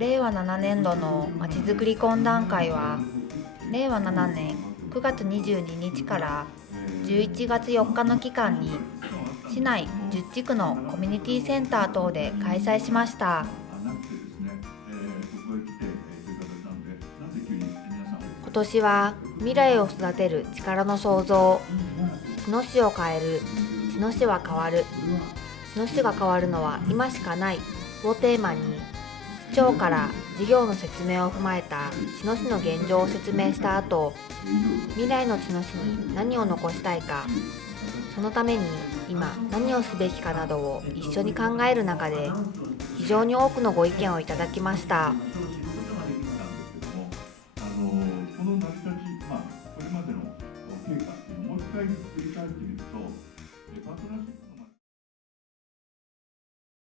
令和7年度のまちづくり懇談会は、令和7年9月22日から11月4日の期間に、市内10地区のコミュニティセンター等で開催しました。今年は未来を育てる力の創造、茅野市を変える、茅野市は変わる、茅野市が変わるのは今しかないをテーマに、市長から事業の説明を踏まえた茅野市の現状を説明した後、未来の茅野市に何を残したいか、そのために今何をすべきかなどを一緒に考える中で、非常に多くのご意見をいただきました。この成り立ち、これまでの経過っていうのをもう一回振り返ってみると、パートナーシップ